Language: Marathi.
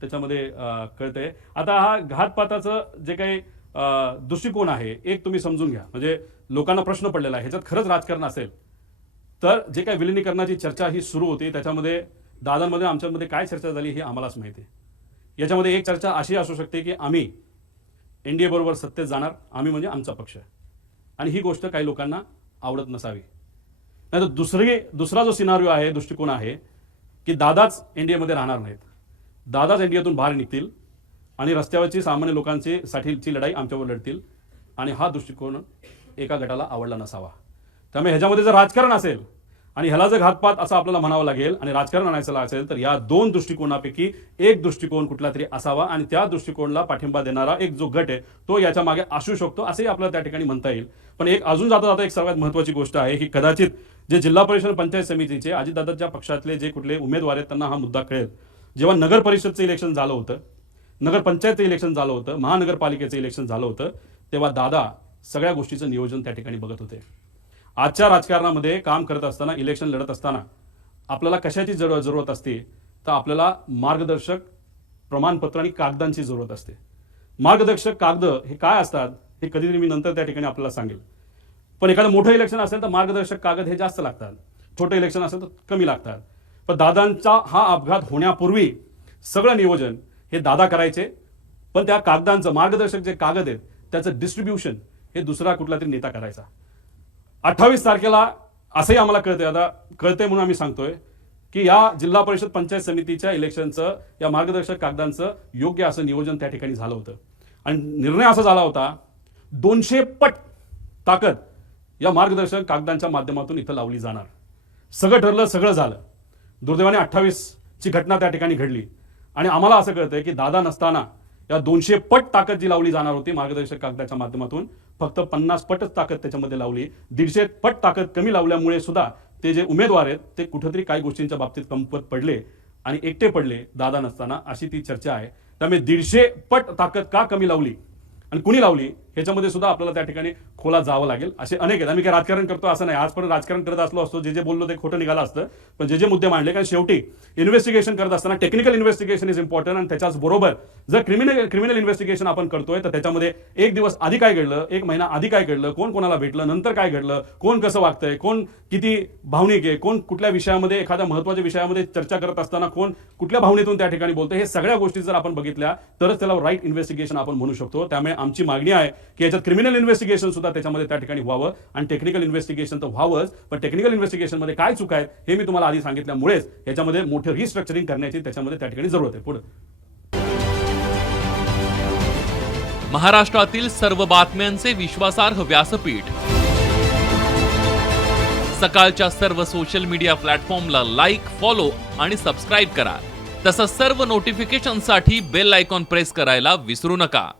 त्याच्यामध्ये कळतंय. आता हा घातपाताचं जे काही दृष्टिकोन आहे एक तुम्ही समजून घ्या. म्हणजे लोकांना प्रश्न पडलेला आहे, ह्याच्यात खरंच राजकारण असेल तर जे काही विलिनीकरणाची चर्चा ही सुरू होती त्याच्यामध्ये दादांमध्ये आमच्यामध्ये काय चर्चा झाली हे आम्हालाच माहिती आहे. याच्यामध्ये एक चर्चा अशी असू शकते की आम्ही एनडीए बरोबर सत्तेत जाणार, आम्ही म्हणजे आमचा पक्ष, आणि ही गोष्ट काही लोकांना आवडत नसावी. नाही तर दुसरा जो सिनारिओ आहे, दृष्टिकोन आहे की दादाच एनडीएमध्ये राहणार नाहीत, दादाच एनडीएतून बाहेर निघतील आणि रस्त्यावरची सामान्य लोकांची साठीची लढाई आमच्यावर लढतील, आणि हा दृष्टिकोन एका गटाला आवडला नसावा. त्यामुळे ह्याच्यामध्ये जर राजकारण असेल आणि ह्याला जर घातपात असं आपल्याला म्हणावं लागेल आणि राजकारण आणायचं असेल तर या दोन दृष्टिकोनापैकी एक दृष्टिकोन कुठला तरी असावा, आणि त्या दृष्टिकोनाला पाठिंबा देणारा एक जो गट आहे तो याच्या मागे असू शकतो असंही आपल्याला त्या ठिकाणी म्हणता येईल. पण एक अजून जाता जाता एक सर्वात महत्त्वाची गोष्ट आहे की कदाचित जे जिल्हा परिषद पंचायत समितीचे अजितदादांच्या पक्षातले जे कुठले उमेदवार आहेत त्यांना हा मुद्दा कळेल. जेव्हा नगर परिषदचं इलेक्शन झालं होतं, नगरपंचायतचं इलेक्शन झालं होतं, महानगरपालिकेचं इलेक्शन झालं होतं, तेव्हा दादा सगळ्या गोष्टीचं नियोजन त्या ठिकाणी बघत होते. आजच्या राजकारणामध्ये काम करत असताना, इलेक्शन लढत असताना आपल्याला कशाची जरूरत असते तर आपल्याला मार्गदर्शक प्रमाणपत्र आणि कागदांची जरूरत असते. मार्गदर्शक कागद हे काय असतात हे कधीतरी मी नंतर त्या ठिकाणी आपल्याला सांगेल. पण एखादं मोठं इलेक्शन असेल तर मार्गदर्शक कागद हे जास्त लागतात, छोटं इलेक्शन असेल तर कमी लागतात. पण दादांचा हा अपघात होण्यापूर्वी सगळं नियोजन हे दादा करायचे, पण त्या कागदांचं मार्गदर्शक जे कागद आहेत त्याचं डिस्ट्रीब्युशन हे दुसरा कुठला तरी नेता करायचा. 28 तारखेला असंही आम्हाला कळतंय, आता कळतंय म्हणून आम्ही सांगतोय की या जिल्हा परिषद पंचायत समितीच्या इलेक्शनचं या मार्गदर्शक कागदांचं योग्य असं नियोजन त्या ठिकाणी झालं होतं, आणि निर्णय असा झाला होता 200 पट ताकद या मार्गदर्शक कागदांच्या माध्यमातून इथं लावली जाणार. सगळं ठरलं, सगळं झालं. दुर्दैवाने 28ची घटना त्या ठिकाणी घडली, आणि आम्हाला असं कळतंय की दादा नसताना या 200 पट ताकद जी लावली जाणार होती मार्गदर्शक कागदाच्या माध्यमातून फक्त 50 पटच ताकद त्याच्यामध्ये लावली. 150 पट ताकद कमी लावल्यामुळे सुद्धा ते जे उमेदवार आहेत ते कुठेतरी काही गोष्टींच्या बाबतीत कमकुवत पडले आणि एकटे पडले दादा नसताना, अशी ती चर्चा आहे. त्यामुळे 150 पट ताकद का कमी लावली आणि कुणी लावली ह्याच्यामध्ये सुद्धा आपल्याला त्या ठिकाणी खोलात जावं लागेल. असे अनेक आहेत. आम्ही काय राजकारण करतो असं नाही, आजपर्यंत राजकारण करत असलो असतो, जे बोललो ते खोटं निघालं असतं, पण जे मुद्दे मांडले, कारण शेवटी इन्व्हेस्टिगेशन करत असताना टेक्निकल इन्व्हेस्टिगेशन इज इम्पॉर्टंट, आणि त्याच्याच बरोबर जर क्रिमिनल इन्व्हेस्टिगेशन आपण करतोय तर त्याच्यामध्ये एक दिवस आधी काय घडलं, एक महिना आधी काय घडलं, कोण कोणाला भेटलं, नंतर काय घडलं, कोण कसं वागतंय, कोण किती भावनिक आहे, कोण कुठल्या विषयामध्ये, एखाद्या महत्त्वाच्या विषयामध्ये चर्चा करत असताना कोण कुठल्या भावनेतून त्या ठिकाणी बोलतोय, हे सगळ्या गोष्टी जर आपण बघितल्या तरच त्याला राईट इन्व्हेस्टिगेशन आपण म्हणू शकतो. त्यामुळे आमची मागणी आहे की याच्यात क्रिमिनल इन्व्हेस्टिगेशन सुद्धा त्याच्यामध्ये त्या ठिकाणी व्हावं, आणि टेक्निकल इन्व्हेस्टिगेशन तर व्हावंच, पण टेक्निकल इन्व्हेस्टिगेशन मध्ये काय चुका आहेत हे मी तुम्हाला आधी सांगितल्यामुळेच याच्यामध्ये मोठं रिस्ट्रक्चरिंग करण्याची त्याच्यामध्ये त्या ठिकाणी जरूरत आहे. पुढे महाराष्ट्रातील सर्व बातम्यांचे विश्वासार्ह व्यासपीठ, सकाळच्या सर्व सोशल मीडिया प्लॅटफॉर्मला लाईक, फॉलो आणि सबस्क्राईब करा. तसंच सर्व नोटिफिकेशनसाठी बेल आयकॉन प्रेस करायला विसरू नका.